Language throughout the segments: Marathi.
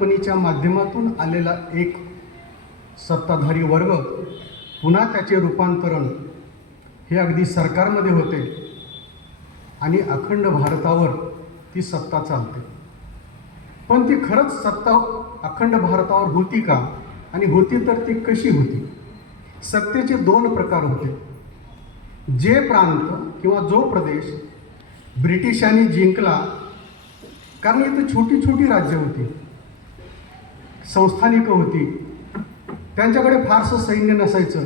कंपनीच्या माध्यमातून आलेला एक सत्ताधारी वर्ग पुन्हा त्याचे रूपांतरण हे अगदी सरकारमध्ये होते आणि अखंड भारतावर ती सत्ता चालते. पण ती खरंच सत्ता अखंड भारतावर होती का? आणि होती तर ती कशी होती? सत्तेचे दोन प्रकार होते. जे प्रांत किंवा जो प्रदेश ब्रिटिशांनी जिंकला कारण इथे छोटी छोटी राज्य होती. संस्थानिकं होती. त्यांच्याकडे फारसं सैन्य नसायचं.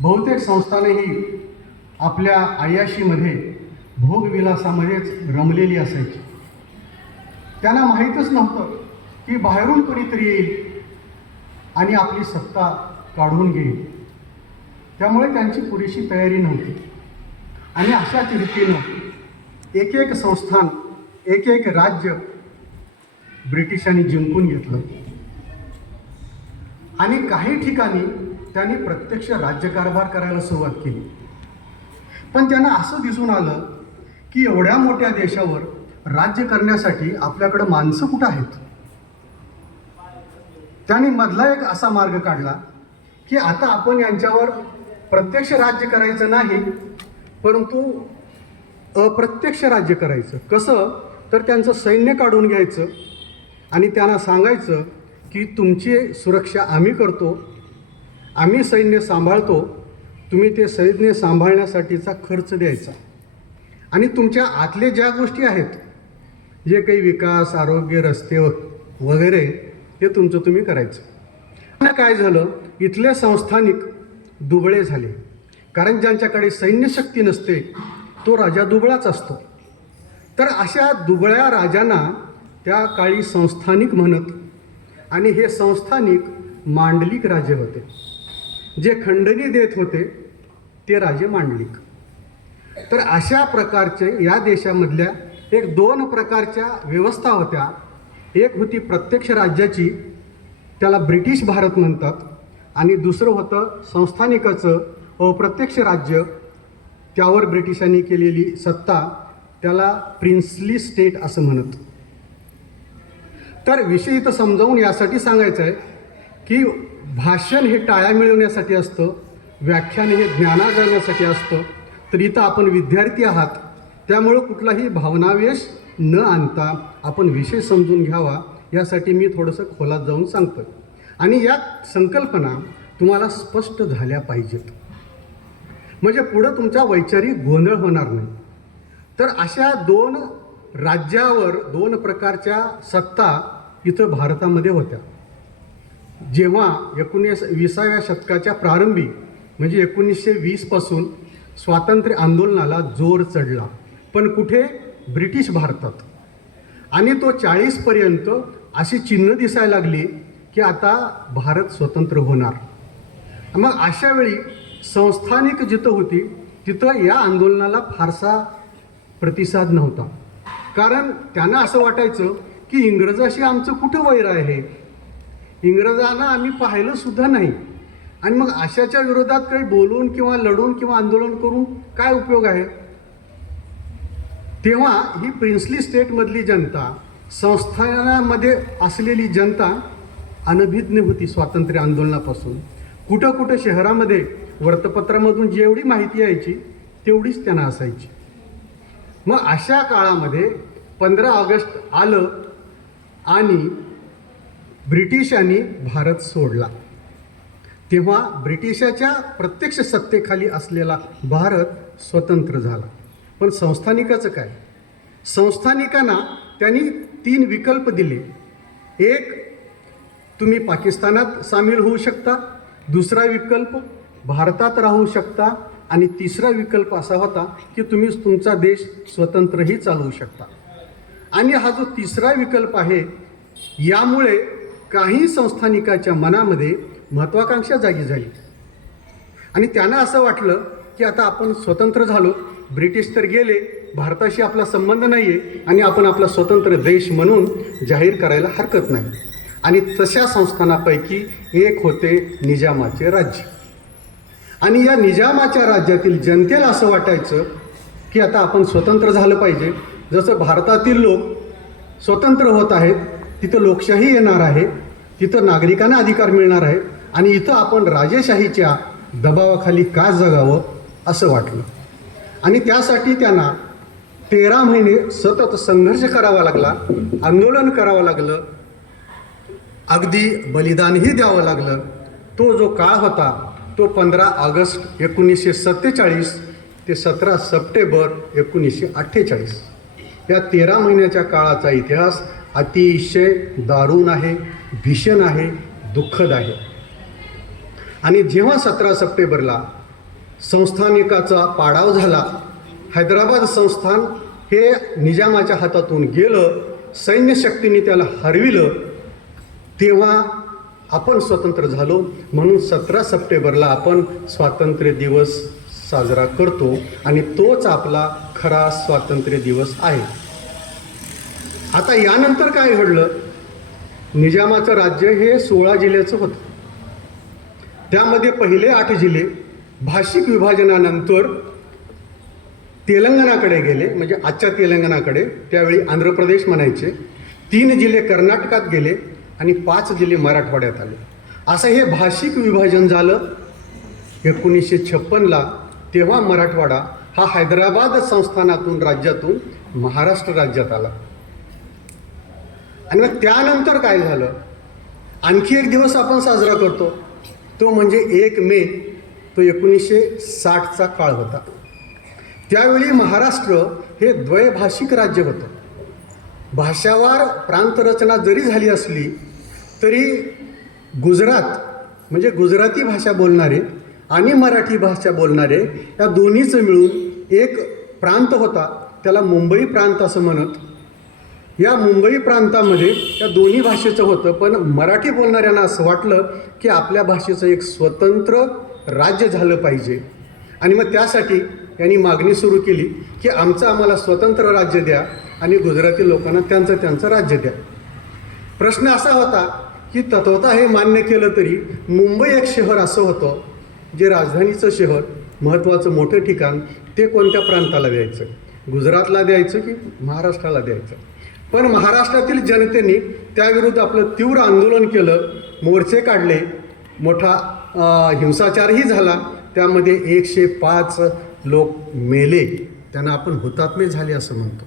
बहुतेक संस्थानेही आपल्या आयाशीमध्ये भोगविलासामध्येच रमलेली असायची. त्यांना माहीतच नव्हतं की बाहेरून कोणीतरी येईल आणि आपली सत्ता काढून घेईल. त्यामुळे त्यांची पुरेशी तयारी नव्हती. आणि अशाच रीतीनं एक एक संस्थान एक एक राज्य ब्रिटिशांनी जिंकून घेतलं. आणि काही ठिकाणी त्यांनी प्रत्यक्ष राज्यकारभार करायला सुरुवात केली. पण त्यांना असं दिसून आलं की एवढ्या मोठ्या देशावर राज्य करण्यासाठी आपल्याकडं माणसं कुठं आहेत? त्यांनी मधला एक असा मार्ग काढला की आता आपण यांच्यावर प्रत्यक्ष राज्य करायचं नाही परंतु अप्रत्यक्ष राज्य करायचं. कसं? तर त्यांचं सैन्य काढून घ्यायचं आणि त्यांना सांगायचं की तुमची सुरक्षा आम्ही करतो आम्ही सैन्य सांभाळतो तुम्ही ते सैन्य सांभाळण्यासाठीचा खर्च द्यायचा. आणि तुमच्या आतले ज्या गोष्टी आहेत जे काही विकास आरोग्य रस्ते वगैरे ते तुमचं तुम्ही करायचं. आणि काय झालं इथले संस्थानिक दुबळे झाले. कारण ज्यांच्याकडे सैन्यशक्ती नसते तो राजा दुबळाच असतो. तर अशा दुबळ्या राजांना त्या काळी संस्थानिक म्हणत आणि हे संस्थानिक मांडलिक राजे होते. जे खंडणी देत होते ते राजे मांडलिक. तर अशा प्रकारचे या देशामधल्या एक दोन प्रकारच्या व्यवस्था होत्या. एक होती प्रत्यक्ष राज्याची त्याला ब्रिटिश भारत म्हणतात. आणि दुसरं होतं संस्थानिकाचं अप्रत्यक्ष राज्य. त्यावर ब्रिटिशांनी केलेली सत्ता त्याला प्रिन्सली स्टेट असं म्हणत. तर विषय इथं समजावून यासाठी सांगायचं आहे की भाषण हे टाळ्या मिळवण्यासाठी असतं व्याख्यान हे ज्ञानार्जनासाठी असतं. तर इथं आपण विद्यार्थी आहात त्यामुळं कुठलाही भावनावेश न आणता आपण विषय समजून घ्यावा यासाठी मी थोडंसं खोलात जाऊन सांगतो आणि या संकल्पना तुम्हाला स्पष्ट झाल्या पाहिजेत. म्हणजे पुढं तुमचा वैचारिक गोंधळ होणार नाही. तर अशा दोन राज्यावर दोन प्रकारच्या सत्ता इथं भारतामध्ये होत्या. जेव्हा एकोणीस विसाव्या शतकाच्या प्रारंभी म्हणजे एकोणीसशे वीसपासून स्वातंत्र्य आंदोलनाला जोर चढला. पण कुठे? ब्रिटिश भारतात. आणि तो चाळीसपर्यंत अशी चिन्ह दिसायला लागली की आता भारत स्वतंत्र होणार. मग अशा वेळी संस्थानिक जिथं होती तिथं या आंदोलनाला फारसा प्रतिसाद नव्हता. कारण त्यांना असं वाटायचं की इंग्रजाशी आमचं कुठं वैर आहे? इंग्रजांना आम्ही पाहिलं सुद्धा नाही. आणि मग अशाच्या विरोधात काही बोलून किंवा लढून किंवा आंदोलन करून काय उपयोग आहे? तेव्हा ही प्रिन्सली स्टेटमधली जनता संस्थानामध्ये असलेली जनता अनभिज्ञ होती स्वातंत्र्य आंदोलनापासून. कुठं कुठं शहरामध्ये वृत्तपत्रामधून जेवढी माहिती यायची तेवढीच त्यांना असायची. मग अशा काळामध्ये पंधरा ऑगस्ट आलं आणि ब्रिटिशांनी भारत सोडला. तेव्हा ब्रिटिशाच्या प्रत्यक्ष सत्तेखाली असलेला भारत स्वतंत्र झाला. पण संस्थानिकाचं काय? संस्थानिकांना त्यांनी तीन विकल्प दिले. एक तुम्ही पाकिस्तानात सामील होऊ शकता. दुसरा विकल्प भारतात राहू शकता. आणि तिसरा विकल्प असा होता की तुम्ही तुमचा देश स्वतंत्रही चालवू शकता. आणि हा जो तिसरा विकल्प आहे यामुळे काही संस्थानिकाच्या मनामध्ये महत्त्वाकांक्षा जागी झाली. आणि त्यांना असं वाटलं की आता आपण स्वतंत्र झालो ब्रिटिश तर गेले भारताशी आपला संबंध नाही आहे आणि आपण आपला स्वतंत्र देश म्हणून जाहीर करायला हरकत नाही. आणि तशा संस्थानापैकी एक होते निजामाचे राज्य. आणि या निजामाच्या राज्यातील जनतेला असं वाटायचं की आता आपण स्वतंत्र झालं पाहिजे. जसं भारतातील लोक स्वतंत्र होत आहेत तिथं लोकशाही येणार आहे तिथं नागरिकांना अधिकार मिळणार आहे आणि इथं आपण राजेशाहीच्या दबावाखाली का जगावं असं वाटलं. आणि त्यासाठी त्यांना तेरा महिने सतत संघर्ष करावा लागला आंदोलन करावं लागलं अगदी बलिदानही द्यावं लागलं. तो जो काळ होता तो पंधरा ऑगस्ट एकोणीसशे सत्तेचाळीस ते सतरा सप्टेंबर एकोणीसशे अठ्ठेचाळीस. या तेरा महिन्याच्या काळाचा इतिहास अतिशय दारुण आहे भीषण आहे दुःखद आहे. आणि जेव्हा सतरा सप्टेंबरला संस्थानिकाचा पाडाव झाला हैदराबाद संस्थान हे निजामाच्या हातातून गेलं सैन्यशक्तीने त्याला हरविलं तेव्हा आपण स्वतंत्र झालो. म्हणून सतरा सप्टेंबरला आपण स्वातंत्र्य दिवस साजरा करतो आणि तोच आपला खरा स्वातंत्र्य दिवस आहे. आता यानंतर काय घडलं? निजामाचं राज्य हे सोळा जिल्ह्याचं होतं. त्यामध्ये पहिले आठ जिल्हे भाषिक विभाजनानंतर तेलंगणाकडे गेले म्हणजे आजच्या तेलंगणाकडे त्यावेळी आंध्र प्रदेश म्हणायचे. तीन जिल्हे कर्नाटकात गेले आणि पाच जिल्हे मराठवाड्यात आले. असं हे भाषिक विभाजन झालं. एकोणीसशे छप्पनला तेव्हा मराठवाडा हा हैदराबाद संस्थानातून राज्यातून महाराष्ट्र राज्यात आला. आणि मग त्यानंतर काय झालं? आणखी एक दिवस आपण साजरा करतो. तो म्हणजे एक मे तो एकोणीसशे साठचा काळ होता. त्यावेळी महाराष्ट्र हे द्वयभाषिक राज्य होतं. भाषावार प्रांतरचना जरी झाली असली तरी गुजरात म्हणजे गुजराती भाषा बोलणारे आणि मराठी भाषा बोलणारे या दोन्हीचं मिळून एक प्रांत होता त्याला मुंबई प्रांत असं म्हणत. या मुंबई प्रांतामध्ये या दोन्ही भाषेचं होतं पण मराठी बोलणाऱ्यांना असं वाटलं की आपल्या भाषेचं एक स्वतंत्र राज्य झालं पाहिजे. आणि मग त्यासाठी यांनी मागणी सुरू केली की आमचं आम्हाला स्वतंत्र राज्य द्या आणि गुजराती लोकांना त्यांचं त्यांचं राज्य द्या. प्रश्न असा होता की तत्वता हे मान्य केलं तरी मुंबई एक शहर असं होतं जे राजधानीचं शहर महत्त्वाचं मोठं ठिकाण ते कोणत्या प्रांताला द्यायचं? गुजरातला द्यायचं की महाराष्ट्राला द्यायचं? पण महाराष्ट्रातील जनतेने त्याविरुद्ध आपलं तीव्र आंदोलन केलं मोर्चे काढले मोठा हिंसाचारही झाला त्यामध्ये एकशे पाच लोक मेले. त्यांना आपण हुतात्मे झाले असं म्हणतो.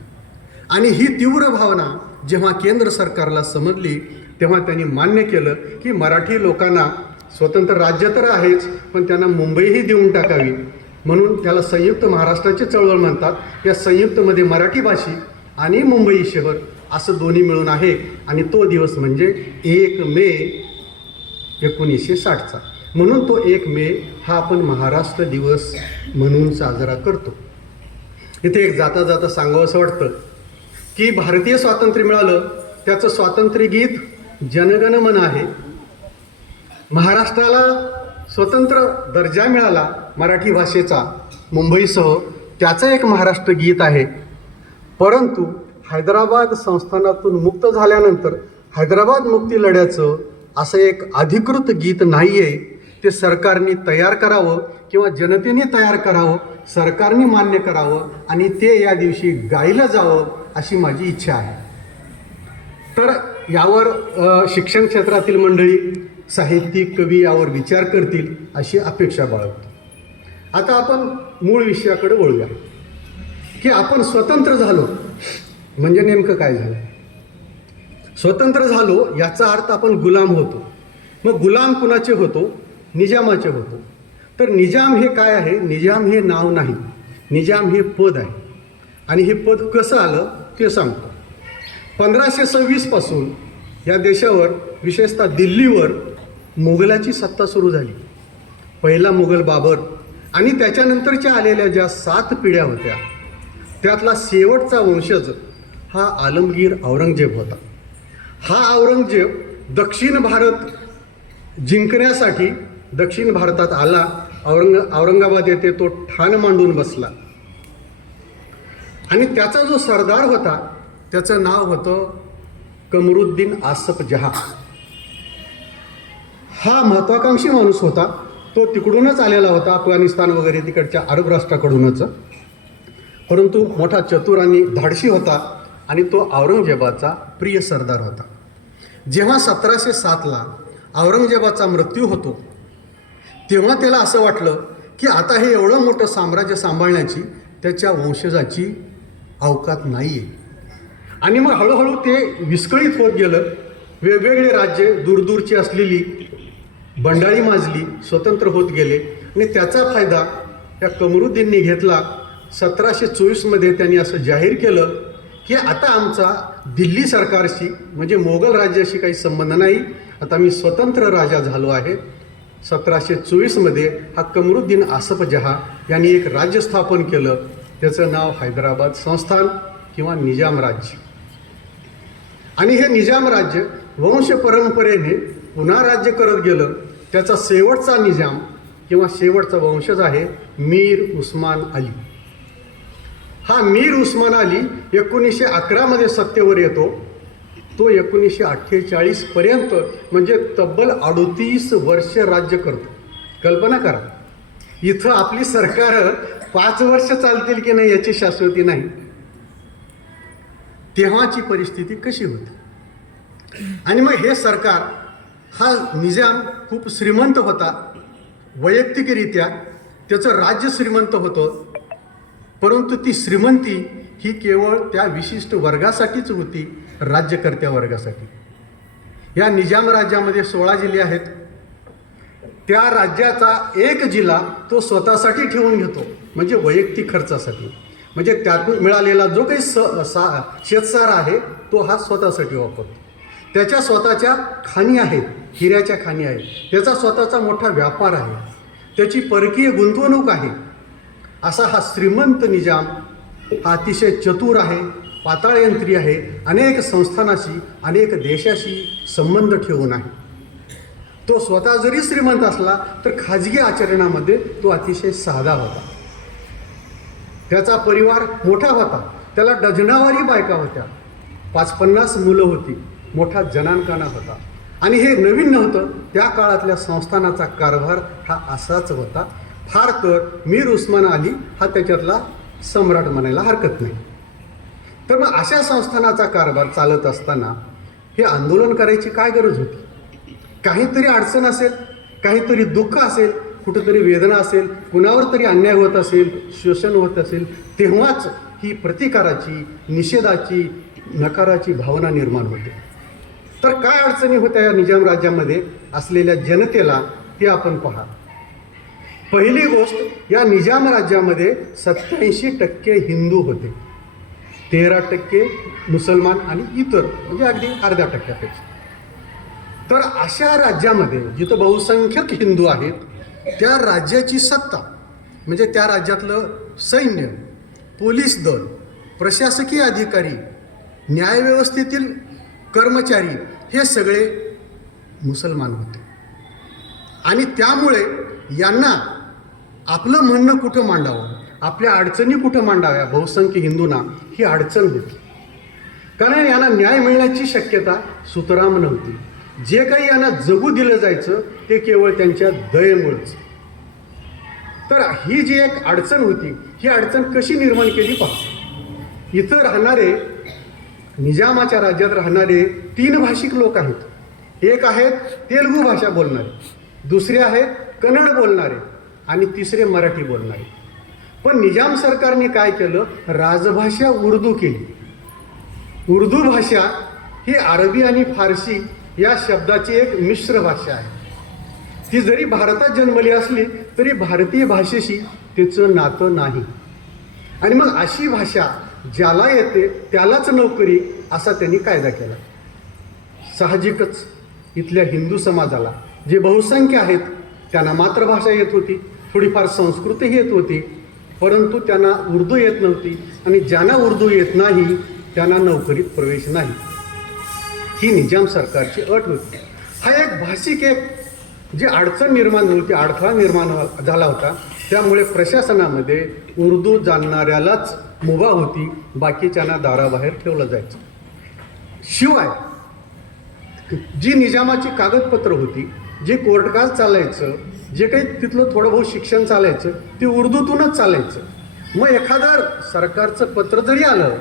आणि ही तीव्र भावना जेव्हा केंद्र सरकारला समजली तेव्हा त्यांनी मान्य केलं की मराठी लोकांना स्वतंत्र राज्य तर आहेच पण त्यांना मुंबईही देऊन टाकावी. म्हणून त्याला संयुक्त महाराष्ट्राची चळवळ म्हणतात. या संयुक्तमध्ये मराठी भाषी आणि मुंबई शहर असं दोन्ही मिळून आहे. आणि तो दिवस म्हणजे एक मे एकोणीसशे साठचा. म्हणून तो एक मे हा आपण महाराष्ट्र दिवस म्हणून साजरा करतो. इथे एक जाता जाता सांगावं असं वाटतं की भारतीय स्वातंत्र्य मिळालं त्याचं स्वातंत्र्य गीत जनगणमन आहे. महाराष्ट्राला स्वतंत्र दर्जा मिळाला मराठी भाषेचा मुंबईसह त्याचं एक महाराष्ट्र गीत आहे. परंतु हैदराबाद संस्थानातून मुक्त झाल्यानंतर हैदराबाद मुक्ती लढ्याचं असं एक अधिकृत गीत नाही आहे ते सरकारने तयार करावं किंवा जनतेने तयार करावं सरकारने मान्य करावं आणि ते या दिवशी गायलं जावं अशी माझी इच्छा आहे. तर यावर शिक्षण क्षेत्रातील मंडळी साहित्यिक कवी यावर विचार करतील अशी अपेक्षा बाळगतो. आता आपण मूळ विषयाकडे वळूया. की आपण स्वतंत्र झालो म्हणजे नेमकं काय झालं? स्वतंत्र झालो याचा अर्थ आपण गुलाम होतो. मग गुलाम कुणाचे होतो? निजामाचे होतो. तर निजाम हे काय आहे? निजाम हे नाव नाही. निजाम हे पद आहे. आणि हे पद कसं आलं ते सांगतो. पंधराशे सव्वीसपासून या देशावर विशेषतः दिल्लीवर मुघलाची सत्ता सुरू झाली. पहिला मुघल बाबर आणि त्याच्यानंतरच्या आलेल्या ज्या सात पिढ्या होत्या त्यातला शेवटचा वंशज हा आलमगीर औरंगजेब होता. हा औरंगजेब दक्षिण भारत जिंकण्यासाठी दक्षिण भारतात आला. औरंग औरंगाबाद येथे तो ठाण मांडून बसला. आणि त्याचा जो सरदार होता त्याचं नाव होतं कमरुद्दीन आसफ जहा. हा महत्वाकांक्षी माणूस होता. तो तिकडूनच आलेला होता अफगाणिस्तान वगैरे तिकडच्या अरब राष्ट्राकडूनच. परंतु मोठा चतुर आणि धाडशी होता आणि तो औरंगजेबाचा प्रिय सरदार होता. जेव्हा सतराशे सातला औरंगजेबाचा मृत्यू होतो तेव्हा त्याला असं वाटलं की आता हे एवढं मोठं साम्राज्य सांभाळण्याची त्याच्या वंशजाची अवकात नाही आहे आणि मग हळूहळू ते विस्कळीत होत गेलं. वेगवेगळे राज्य दूरदूरची असलेली बंडाळी माजली स्वतंत्र होत गेले. आणि त्याचा फायदा त्या कमरुद्दीननी घेतला. सतराशे चोवीसमध्ये त्यांनी असं जाहीर केलं की आता आमचा दिल्ली सरकारशी म्हणजे मोगल राज्याशी काही संबंध नाही. आता मी स्वतंत्र राजा झालो आहे. सतराशे चोवीसमध्ये हा कमरुद्दीन आसफ जहा यांनी एक राज्य स्थापन केलं. त्याचं नाव हैदराबाद संस्थान किंवा निजाम राज्य. आणि हे निजाम राज्य वंश परंपरेने पुन्हा राज्य करत गेलं. त्याचा शेवटचा निजाम किंवा शेवटचा वंशज आहे मीर उस्मान अली. हा मीर उस्मान अली एकोणीसशे अकरामध्ये सत्तेवर येतो. तो एकोणीसशे अठ्ठेचाळीसपर्यंत म्हणजे तब्बल अडोतीस वर्ष राज्य करतो. कल्पना करा. इथं आपली सरकार पाच वर्ष चालतील की नाही याची शाश्वती नाही. तेव्हाची परिस्थिती कशी होती? आणि मग हे सरकार हा निजाम खूप श्रीमंत होता. वैयक्तिकरित्या त्याचं राज्य श्रीमंत होतं. परंतु ती श्रीमंती ही केवळ त्या विशिष्ट वर्गासाठीच होती राज्यकर्त्या वर्गासाठी. या निजाम राज्यामध्ये सोळा जिल्हे आहेत. त्या राज्याचा एक जिल्हा तो स्वतःसाठी ठेवून घेतो म्हणजे वैयक्तिक खर्चासाठी. म्हणजे त्यातून मिळालेला जो काही स सा शेतसार आहे तो हा स्वतःसाठी वापरतो. त्याच्या स्वतःच्या खाणी आहेत हिऱ्याच्या खाणी आहेत. त्याचा स्वतःचा मोठा व्यापार आहे. त्याची परकीय गुंतवणूक आहे. असा हा श्रीमंत निजाम हा अतिशय चतुर आहे पाताळयंत्री आहे अनेक संस्थानाशी अनेक देशाशी संबंध ठेवून आहे. तो स्वतः जरी श्रीमंत असला तर खाजगी आचरणामध्ये तो अतिशय साधा होता. त्याचा परिवार मोठा होता. त्याला डझनावारी बायका होत्या. पाच पन्नास मुलं होती. मोठा जनानकाना होता. आणि हे नवीन नव्हतं. त्या काळातल्या संस्थानाचा कारभार हा असाच होता. फार तर मीर उस्मान अली हा त्याच्यातला सम्राट म्हणायला हरकत नाही. तर मग अशा संस्थानाचा कारभार चालत असताना हे आंदोलन करायची काय गरज होती? काहीतरी अडचण असेल काहीतरी दुःख असेल कुठंतरी वेदना असेल कुणावर तरी अन्याय होत असेल शोषण होत असेल तेव्हाच ही प्रतिकाराची निषेधाची नकाराची भावना निर्माण होते. तर काय अडचणी होत्या या निजाम राज्यामध्ये? असलेल्या जनतेला ते आपण पहा. पहिली गोष्ट या निजाम राज्यामध्ये सत्याऐंशी टक्के हिंदू होते. तेरा टक्के मुसलमान आणि इतर म्हणजे अगदी अर्ध्या टक्क्यापेक्षा. तर अशा राज्यामध्ये जिथं बहुसंख्यक हिंदू आहेत त्या राज्याची सत्ता म्हणजे त्या राज्यातलं सैन्य पोलीस दल प्रशासकीय अधिकारी न्यायव्यवस्थेतील कर्मचारी हे सगळे मुसलमान होते. आणि त्यामुळे यांना आपलं म्हणणं कुठं मांडावं? आपल्या अडचणी कुठं मांडाव्या? बहुसंख्य हिंदूंना ही अडचण होती. कारण यांना न्याय मिळण्याची शक्यता सुतराम नव्हती. जे काही यांना जगू दिलं जायचं ते केवळ त्यांच्या दयेमुळेच. तर ही जी एक अडचण होती ही अडचण कशी निर्माण केली पहा. इथं राहणारे निजामाच्या राज्यात राहणारे तीन भाषिक लोक आहेत. एक आहेत तेलुगू भाषा बोलणारे दुसरे आहेत कन्नड बोलणारे आणि तिसरे मराठी बोलणारे. पण निजाम सरकारने काय केलं? राजभाषा उर्दू केली. उर्दू भाषा ही अरबी आणि फारसी या शब्दाची एक मिश्र भाषा आहे. ती जरी भारतात जन्मली असली तरी भारतीय भाषेशी तिचं नातं नाही. आणि मग अशी भाषा ज्याला येते त्यालाच नोकरी असा त्यांनी कायदा केला. साहजिकच इथल्या हिंदू समाजाला जे बहुसंख्य आहेत त्यांना मातृभाषा येत होती थोडीफार संस्कृतही येत होती परंतु त्यांना उर्दू येत नव्हती आणि ज्यांना उर्दू येत नाही त्यांना नोकरीत प्रवेश नाही. ही निजाम सरकारची अट होती हा एक भाषिक एक जी अडचण निर्माण होती अडथळा निर्माण झाला होता त्यामुळे प्रशासनामध्ये उर्दू जाणणाऱ्यालाच मुभा होती बाकीच्यांना दाराबाहेर ठेवलं जायचं. शिवाय जी निजामाची कागदपत्र होती जे कोर्टकाज चालायचं जे काही तिथलं थोडं बहुत शिक्षण चालायचं ते उर्दूतूनच चालायचं. मग एखादं सरकारचं पत्र जरी आलं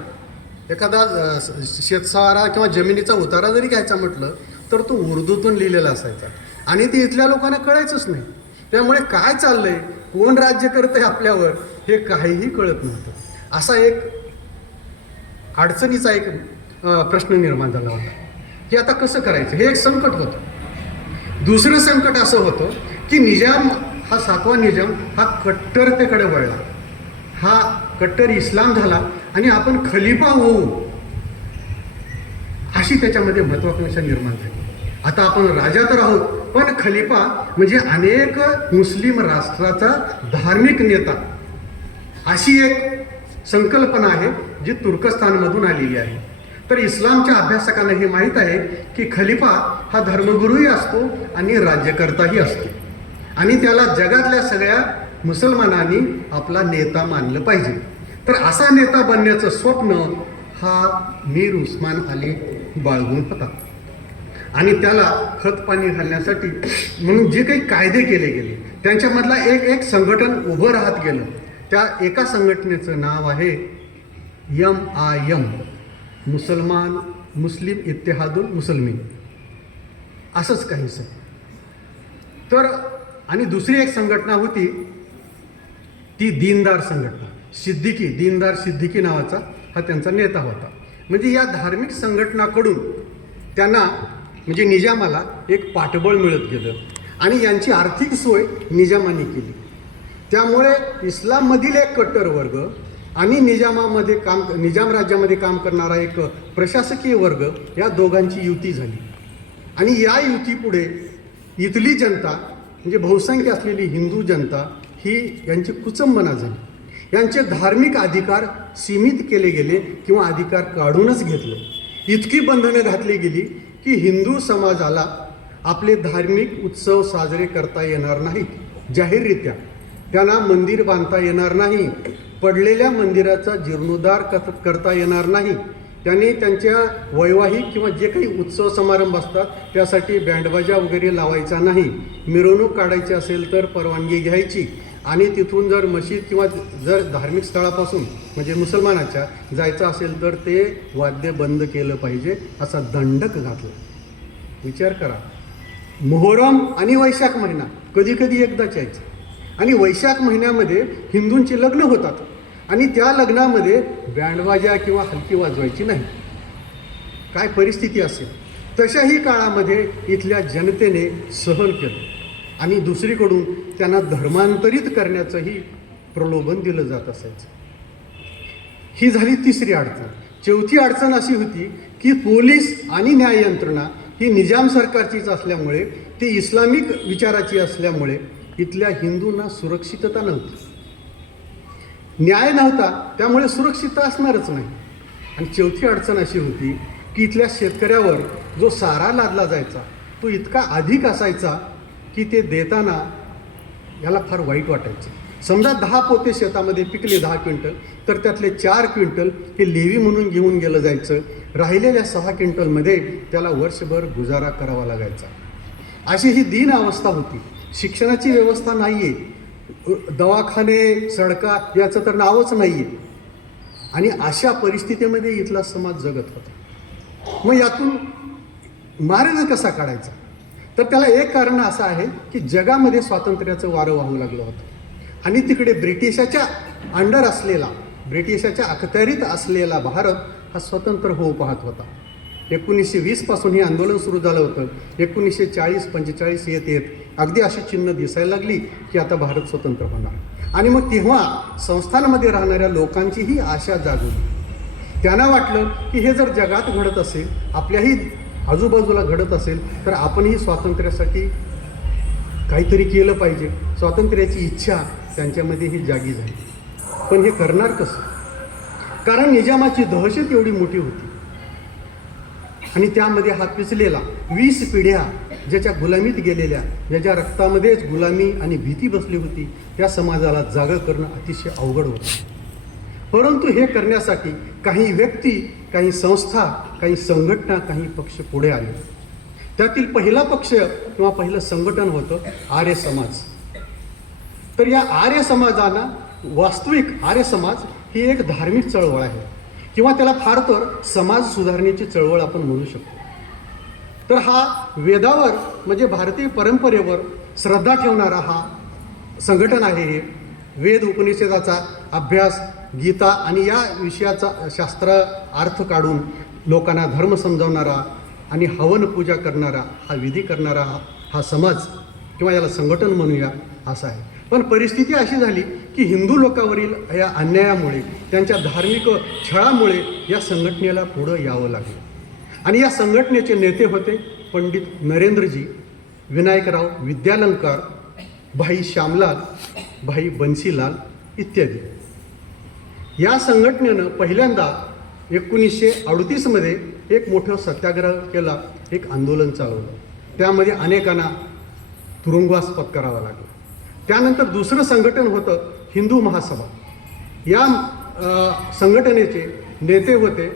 एखादा शेतसवारा शेतसारा किंवा जमिनीचा उतारा जरी घ्यायचा म्हटलं तर तो उर्दूतून लिहिलेला असायचा. आणि ते इथल्या लोकांना कळायचंच नाही. त्यामुळे काय चाललंय? कोण राज्य करतंय आपल्यावर? हे काहीही कळत नव्हतं. असा एक अडचणीचा एक प्रश्न निर्माण झाला होता. की आता कसं करायचं? हे एक संकट होतं. दुसरं संकट असं होतं की निजाम हा सातवा निजाम हा कट्टरतेकडे वळला. हा कट्टर इस्लाम झाला. आणि आपण खलिफा होऊ अशी त्याच्यामध्ये महत्वाकांक्षा निर्माण झाली. आता आपण राजा तर आहोत पण खलिफा म्हणजे अनेक मुस्लिम राष्ट्राचा धार्मिक नेता. अशी एक संकल्पना आहे जी तुर्कस्तानमधून आलेली आहे. तर इस्लामच्या अभ्यासकांना हे माहीत आहे की खलिफा हा धर्मगुरूही असतो आणि राज्यकर्ताही असतो. आणि त्याला जगातल्या सगळ्या मुसलमानांनी आपला नेता मानलं पाहिजे. तर असा नेता बनण्याचं स्वप्न हा मीर उस्मान अली बाळगून होता. आणि त्याला खत पाणी घालण्यासाठी म्हणून जे काही कायदे केले गेले त्यांच्यामधला एक एक संघटन उभं राहत गेलं. त्या एका संघटनेचं नाव आहे यम आय यम मुसलमान मुस्लिम इत्तेहादुल मुसलमीन. असंच काहीसं. तर आणि दुसरी एक संघटना होती ती दीनदार संघटना. सिद्दीकी दीनदार सिद्दीकी नावाचा हा त्यांचा नेता होता. म्हणजे या धार्मिक संघटनाकडून त्यांना म्हणजे निजामाला एक पाठबळ मिळत गेलं आणि यांची आर्थिक सोय निजामाने केली. त्यामुळे इस्लाममधील एक कट्टर वर्ग आणि निजामामध्ये काम निजाम राज्यामध्ये काम करणारा एक प्रशासकीय वर्ग या दोघांची युती झाली. आणि या युतीपुढे इथली जनता म्हणजे बहुसंख्य असलेली हिंदू जनता ही यांची कुचंबना झाली. यांचे धार्मिक अधिकार सीमित केले गेले किंवा अधिकार काढूनच घेतले. इतकी बंधने घातली गेली की हिंदू समाजाला आपले धार्मिक उत्सव साजरे करता येणार नाहीत. जाहीररित्या त्यांना मंदिर बांधता येणार नाही. पडलेल्या मंदिराचा जीर्णोद्धार करता येणार नाही. त्यांनी त्यांच्या वैवाहिक किंवा जे काही उत्सव समारंभ असतात त्यासाठी बँडबाजा वगैरे लावायचा नाही. मिरवणूक काढायची असेल तर परवानगी घ्यायची. आणि तिथून जर मशीद किंवा जर धार्मिक स्थळापासून म्हणजे मुसलमानाच्या जायचं असेल तर ते वाद्य बंद केलं पाहिजे असा दंडक घातला. विचार करा. मोहरम आणि वैशाख महिना कधी कधी एकदाच यायचं. आणि वैशाख महिन्यामध्ये हिंदूंची लग्न होतात आणि त्या लग्नामध्ये बँडवाजा किंवा हलकी वाजवायची नाही. काय परिस्थिती असेल? तशाही काळामध्ये इथल्या जनतेने सहन केलं. आणि दुसरीकडून त्यांना धर्मांतरित करण्याचंही प्रलोभन दिलं जात असायचं. ही झाली तिसरी अडचण. चौथी अडचण अशी होती की पोलीस आणि न्याय यंत्रणा ही निजाम सरकारचीच असल्यामुळे ती इस्लामिक विचाराची असल्यामुळे इथल्या हिंदूंना सुरक्षितता नव्हती. न्याय नव्हता त्यामुळे सुरक्षितता असणारच नाही. आणि चौथी अडचण अशी होती की इथल्या शेतकऱ्यावर जो सारा लादला जायचा तो इतका अधिक असायचा की ते देताना याला फार वाईट वाटायचं. समजा दहा पोते शेतामध्ये पिकले दहा क्विंटल तर त्यातले चार क्विंटल हे लेवी म्हणून घेऊन गेलं जायचं. राहिलेल्या सहा क्विंटलमध्ये त्याला वर्षभर गुजारा करावा लागायचा. अशी ही दीन अवस्था होती. शिक्षणाची व्यवस्था नाही आहे दवाखाने सडका याचं तर नावच नाही आहे आणि अशा परिस्थितीमध्ये इथला समाज जगत होता. मग यातून मार्ग कसा काढायचा? तर त्याला एक कारण असं आहे की जगामध्ये स्वातंत्र्याचं वारं वाहू लागलं होतं. आणि तिकडे ब्रिटिशाच्या अंडर असलेला ब्रिटिशाच्या अखत्यारीत असलेला भारत हा स्वतंत्र होऊ पाहत होता. एकोणीसशे वीसपासून हे आंदोलन सुरू झालं होतं. एकोणीसशे चाळीस पंचेचाळीस येत येत अगदी अशी चिन्ह दिसायला लागली की आता भारत स्वतंत्र होणार. आणि मग तेव्हा संस्थांमध्ये राहणाऱ्या लोकांचीही आशा जागवली त्यांना वाटलं की हे जर जगात घडत असेल आपल्याही आजूबाजूला घडत असेल तर आपणही स्वातंत्र्यासाठी काहीतरी केलं पाहिजे. स्वातंत्र्याची इच्छा त्यांच्यामध्ये ही जागी झाली. पण हे करणार कसं? कारण निजामाची दहशत एवढी मोठी होती. आणि त्यामध्ये हा पिचलेला वीस पिढ्या ज्याच्या गुलामीत गेलेल्या ज्याच्या रक्तामध्येच गुलामी आणि भीती बसली होती त्या समाजाला जागं करणं अतिशय अवघड होतं. परंतु हे करण्यासाठी काही व्यक्ती काही संस्था काही संघटना काही पक्ष पुढे आले. त्यातील पहिला पक्ष किंवा पहिलं संघटन होतं आर्य समाज. तर या आर्य समाजानं वास्तविक आर्य समाज ही एक धार्मिक चळवळ आहे. किंवा त्याला फार तर समाज सुधारणेची चळवळ आपण म्हणू शकतो. तर हा वेदावर म्हणजे भारतीय परंपरेवर श्रद्धा ठेवणारा हा संघटन आहे हे. वेद उपनिषदाचा अभ्यास गीता आणि या विषयाचा शास्त्र अर्थ काढून लोकांना धर्म समजावणारा आणि हवन पूजा करणारा हा विधी करणारा हा समाज किंवा याला संघटन म्हणूया असं आहे. पण परिस्थिती अशी झाली की हिंदू लोकांवरील या अन्यायामुळे त्यांच्या धार्मिक छळामुळे या संघटनेला पुढं यावं लागलं. आणि या संघटनेचे नेते होते पंडित नरेंद्रजी विनायकराव विद्यालंकार भाई श्यामलाल भाई बन्सीलाल इत्यादी. या संघटनेनं पहिल्यांदा एकोणीसशे अडतीसमध्ये एक मोठं सत्याग्रह केला एक आंदोलन चालवलं. त्यामध्ये अनेकांना तुरुंगवास पत्करावा लागला. त्यानंतर दुसरं संघटन होतं हिंदू महासभा. या संघटनेचे नेते होते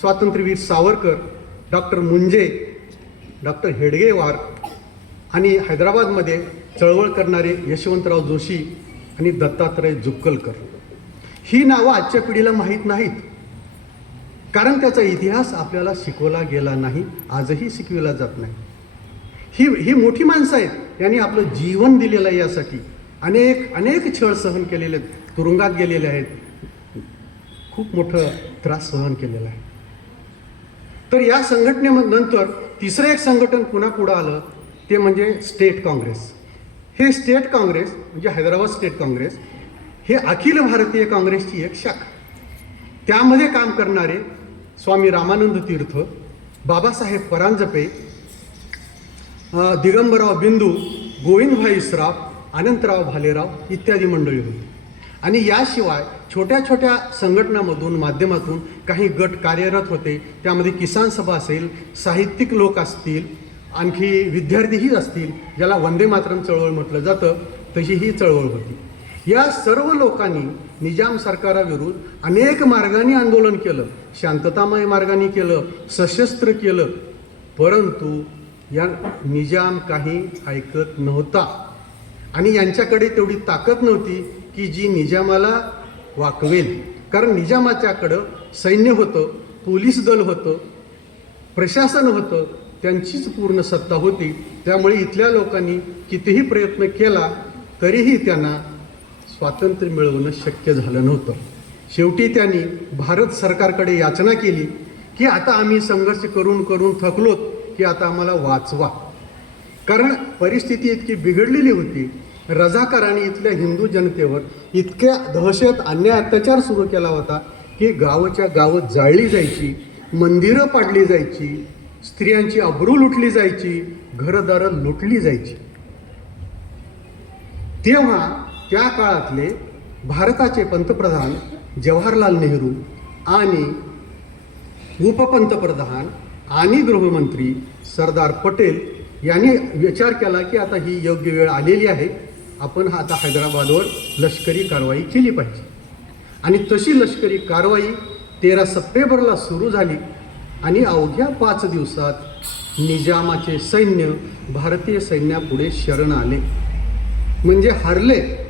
स्वातंत्र्यवीर सावरकर डॉक्टर मुंजे डॉक्टर हेडगेवार आणि हैदराबादमध्ये चळवळ करणारे यशवंतराव जोशी आणि दत्तात्रय जुक्कलकर. ही नावं आजच्या पिढीला माहीत नाहीत. कारण त्याचा इतिहास आपल्याला शिकवला गेला नाही आजही शिकविला जात नाही. ही ही मोठी माणसं आहेत यांनी आपलं जीवन दिलेलं आहे यासाठी. अनेक अनेक छळ सहन केलेले आहेत तुरुंगात गेलेले आहेत. खूप मोठं त्रास सहन केलेला आहे. तर या संघटनेनंतर तिसरं एक संघटन पुन्हा पुढं आलं ते म्हणजे स्टेट काँग्रेस. हे स्टेट काँग्रेस म्हणजे हैदराबाद स्टेट काँग्रेस हे अखिल भारतीय काँग्रेसची एक शाखा. त्यामध्ये काम करणारे स्वामी रामानंद तीर्थ बाबासाहेब परांजपे दिगंबरराव बिंदू गोविंदभाई सराफ अनंतराव भालेराव इत्यादी मंडळी होती. आणि याशिवाय छोट्या छोट्या संघटनामधून माध्यमातून काही गट कार्यरत होते. त्यामध्ये किसान सभा असेल साहित्यिक लोक असतील आणखी विद्यार्थीही असतील ज्याला वंदे मातरम चळवळ म्हटलं जातं तशी ही चळवळ होती. या सर्व लोकांनी निजाम सरकाराविरुद्ध अनेक मार्गाने आंदोलन केलं. शांततामय मार्गाने केलं सशस्त्र केलं. परंतु या निजाम काही ऐकत नव्हता. आणि यांच्याकडे तेवढी ताकद नव्हती की जी निजामाला वाकवेल. कारण निजामाच्याकडं सैन्य होतं पोलीस दल होतं प्रशासन होतं त्यांचीच पूर्ण सत्ता होती. त्यामुळे इथल्या लोकांनी कितीही प्रयत्न केला तरीही त्यांना स्वातंत्र्य मिळवणं शक्य झालं नव्हतं. शेवटी त्यांनी भारत सरकारकडे याचना केली की आता आम्ही संघर्ष करून करून थकलोत की आता आम्हाला वाचवा. कारण परिस्थिती इतकी बिघडलेली होती. रजाकारांनी इथल्या हिंदू जनतेवर इतक्या दहशत अन्याय अत्याचार सुरू केला होता की गावाच्या गावं जाळली जायची मंदिरं पाडली जायची स्त्रियांची अब्रू लुटली जायची घरदारं लुटली जायची. तेव्हा त्या काळातले भारताचे पंतप्रधान जवाहरलाल नेहरू आणि उपपंतप्रधान आणि गृहमंत्री सरदार पटेल यांनी विचार केला की आता ही योग्य वेळ आलेली आहे. आपण आता हैदराबादवर लष्करी कारवाई केली पाहिजे. आणि तशी लष्करी कारवाई तेरा सप्टेंबरला सुरू झाली आणि अवघ्या पाच दिवसात निजामाचे सैन्य भारतीय सैन्यापुढे शरण आले. म्हणजे हरले.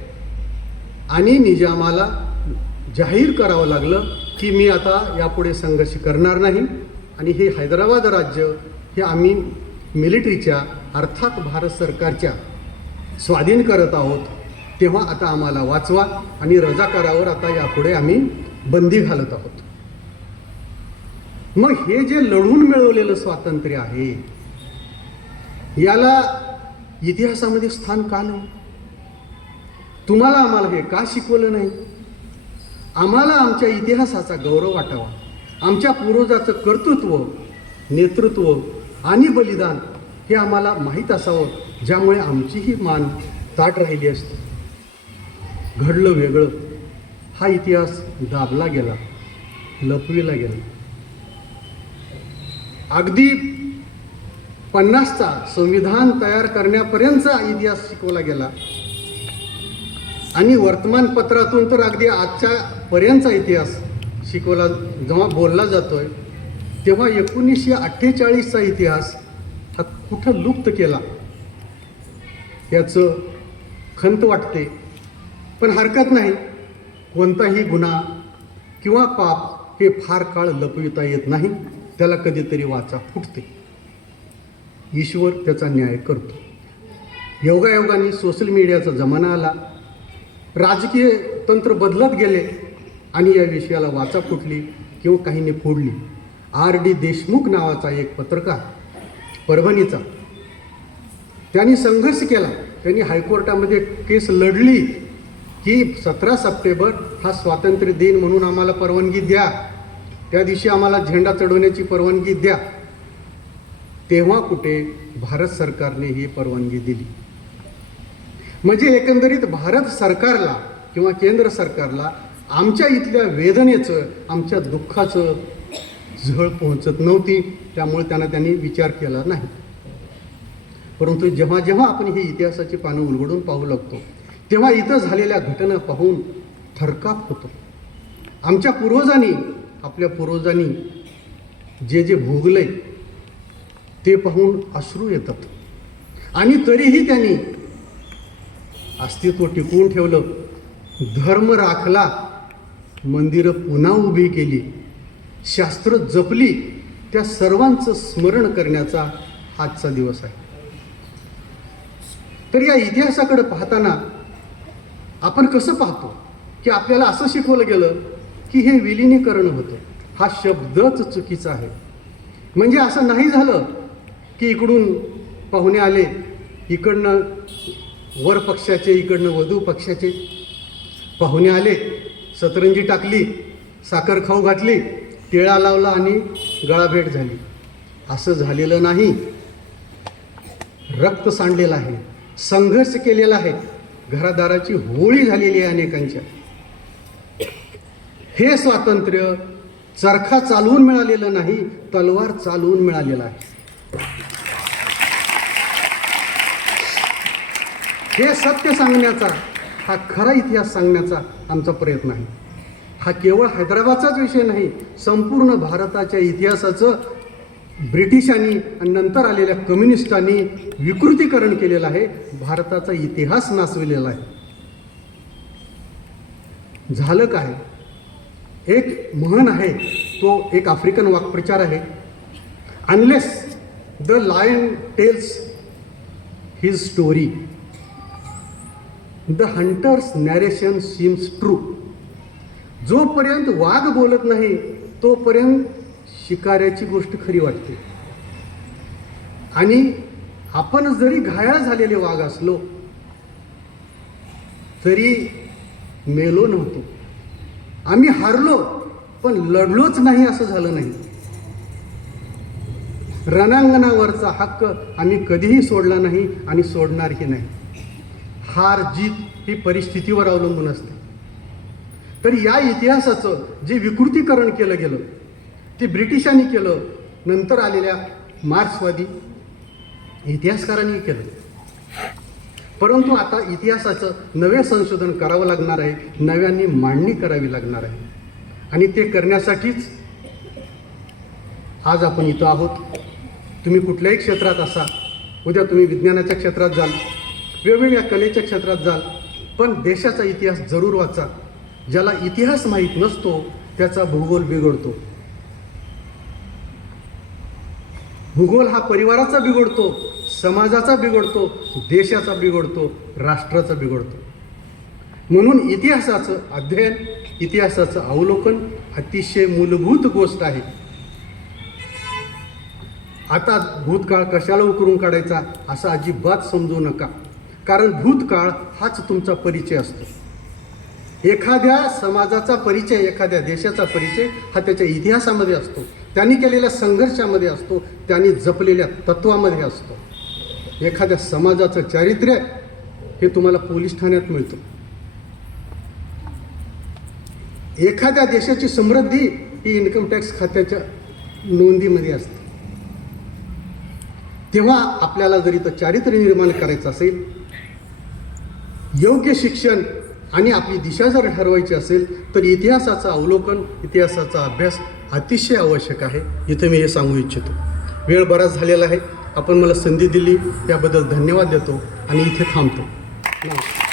आणि निजामाला जाहीर करावं लागलं की मी आता यापुढे संघर्ष करणार नाही. आणि हे हैदराबाद राज्य हे आम्ही मिलिटरीच्या अर्थात भारत सरकारच्या स्वाधीन करत आहोत तेव्हा आता आम्हाला वाचवा आणि रजाकारावर आता यापुढे आम्ही बंदी घालत आहोत. मग हे जे लढून मिळवलेलं स्वातंत्र्य आहे याला इतिहासामध्ये स्थान का नाही? तुम्हाला आम्हाला हे का शिकवलं नाही? आम्हाला आमच्या इतिहासाचा गौरव वाटावा. आमच्या पूर्वजाचं कर्तृत्व नेतृत्व आणि बलिदान हे आम्हाला माहीत असावं ज्यामुळे आमचीही मान ताट राहिली असते. घडलं वेगळं. हा इतिहास दाबला गेला लपविला गेला. अगदी पन्नासचा संविधान तयार करण्यापर्यंतचा इतिहास शिकवला गेला. आणि वर्तमानपत्रातून तर अगदी आजच्या पर्यंतचा इतिहास शिकवला जेव्हा बोलला जातोय तेव्हा एकोणीसशे अठ्ठेचाळीसचा इतिहास हा कुठं लुप्त केला? याचं खंत वाटते. पण हरकत नाही. कोणताही गुन्हा किंवा पाप हे फार काळ लपविता येत नाही. त्याला कधीतरी वाचा फुटते. ईश्वर त्याचा न्याय करतो. योगायोगाने सोशल मीडियाचा जमाना आला. राजकीय तंत्र बदलत गेले आणि या विषयाला वाचा फुटली किंवा काहींनी फोडली. आर डी देशमुख नावाचा एक पत्रकार परभणीचा. त्यांनी संघर्ष केला. त्यांनी हायकोर्टामध्ये केस लढली की सतरा सप्टेंबर हा स्वातंत्र्य दिन म्हणून आम्हाला परवानगी द्या. त्या दिवशी आम्हाला झेंडा चढवण्याची परवानगी द्या. तेव्हा कुठे भारत सरकारने ही परवानगी दिली. म्हणजे एकंदरीत भारत सरकारला किंवा केंद्र सरकारला आमच्या इथल्या वेदनेचं आमच्या दुःखाचं झळ पोहोचत नव्हती त्यामुळे त्यांना त्यांनी विचार केला नाही. परंतु जेव्हा जेव्हा आपण ही इतिहासाची पानं उलगडून पाहू लागतो तेव्हा इथं झालेल्या घटना पाहून थरकाप होतो. आमच्या पूर्वजांनी आपल्या पूर्वजांनी जे जे भोगलंय ते पाहून अश्रू येतात. आणि तरीही त्यांनी अस्तित्व टिकवून ठेवलं. धर्म राखला. मंदिरं पुन्हा उभी केली. शास्त्र जपली. त्या सर्वांचं स्मरण करण्याचा आजचा दिवस आहे. तर या इतिहासाकडे पाहताना आपण कसं पाहतो की आपल्याला असं शिकवलं गेलं की हे विलिनीकरण होतं. हा शब्दच चुकीचा आहे. म्हणजे असं नाही झालं की इकडून पाहुणे आले इकडनं वर पक्षाचे इकडनं वधू पक्षाचे. पाहुणे आले सतरंजी टाकली साखर खाऊ घातली टिळा लावला आणि गळाभेट झाली. असं झालेलं नाही. रक्त सांडलेलं आहे संघर्ष केलेला आहे. घरादाराची होळी झालेली आहे अनेकांच्या. हे स्वातंत्र्य चरखा चालवून मिळालेलं नाही तलवार चालवून मिळालेला आहे. हे सत्य सांगण्याचा हा खरा इतिहास सांगण्याचा आमचा प्रयत्न आहे. हा केवळ हैदराबादचाच विषय नाही संपूर्ण भारताच्या इतिहासाचं ब्रिटिशांनी आणि नंतर आलेल्या कम्युनिस्टांनी विकृतीकरण केलेलं आहे भारताचा इतिहास नाचविलेला आहे. झालं काय? एक म्हण आहे तो एक आफ्रिकन वाक्प्रचार आहे. Unless the lion tells his story the hunter's narration seems true. जोपर्यंत वाघ बोलत नाही तोपर्यंत शिकाऱ्याची गोष्ट खरी वाटते. आणि आपण जरी घायाळ झालेले वाघ असलो तरी मेलो नव्हतो. आम्ही हारलो पण लढलोच नाही असं झालं नाही. रणांगणावरचा हक्क आम्ही कधीही सोडला नाही आणि सोडणारही नाही. हार जीत ही परिस्थितीवर अवलंबून असते. तर या इतिहासाचं जे विकृतीकरण केलं गेलं ते ब्रिटिशांनी केलं नंतर आलेल्या मार्क्सवादी इतिहासकारांनी केलं. परंतु आता इतिहासाचं नवे संशोधन करावं लागणार आहे नव्याने मांडणी करावी लागणार आहे. आणि ते करण्यासाठीच आज आपण इथं आहोत. तुम्ही कुठल्याही क्षेत्रात असा उद्या तुम्ही विज्ञानाच्या क्षेत्रात जाल वेगवेगळ्या कलेच्या क्षेत्रात जाल. पण देशाचा इतिहास जरूर वाचा. ज्याला इतिहास माहीत नसतो त्याचा भूगोल बिघडतो. भूगोल हा परिवाराचा बिघडतो समाजाचा बिघडतो देशाचा बिघडतो राष्ट्राचा बिघडतो. म्हणून इतिहासाचं अध्ययन इतिहासाचं अवलोकन अतिशय मूलभूत गोष्ट आहे. आता भूतकाळ कशाला उकरून काढायचा असं अजिबात समजू नका. कारण भूतकाळ हाच तुमचा परिचय असतो. एखाद्या समाजाचा परिचय एखाद्या देशाचा परिचय हा त्याच्या इतिहासामध्ये असतो. त्यांनी केलेल्या संघर्षामध्ये असतो. त्यांनी जपलेल्या तत्वामध्ये असतो. एखाद्या समाजाचं चारित्र्य हे तुम्हाला पोलीस ठाण्यात मिळतं. एखाद्या देशाची समृद्धी ही इन्कम टॅक्स खात्याच्या नोंदीमध्ये असते. तेव्हा आपल्याला जरी तर चारित्र्य निर्माण करायचं असेल योग्य शिक्षण आणि आपली दिशा जर ठरवायची असेल तर इतिहासाचं अवलोकन इतिहासाचा अभ्यास अतिशय आवश्यक आहे. इथे मी हे सांगू इच्छितो. वेळ बराच झालेला आहे. आपण मला संधी दिली त्याबद्दल धन्यवाद देतो आणि इथे थांबतो. नमस्कार.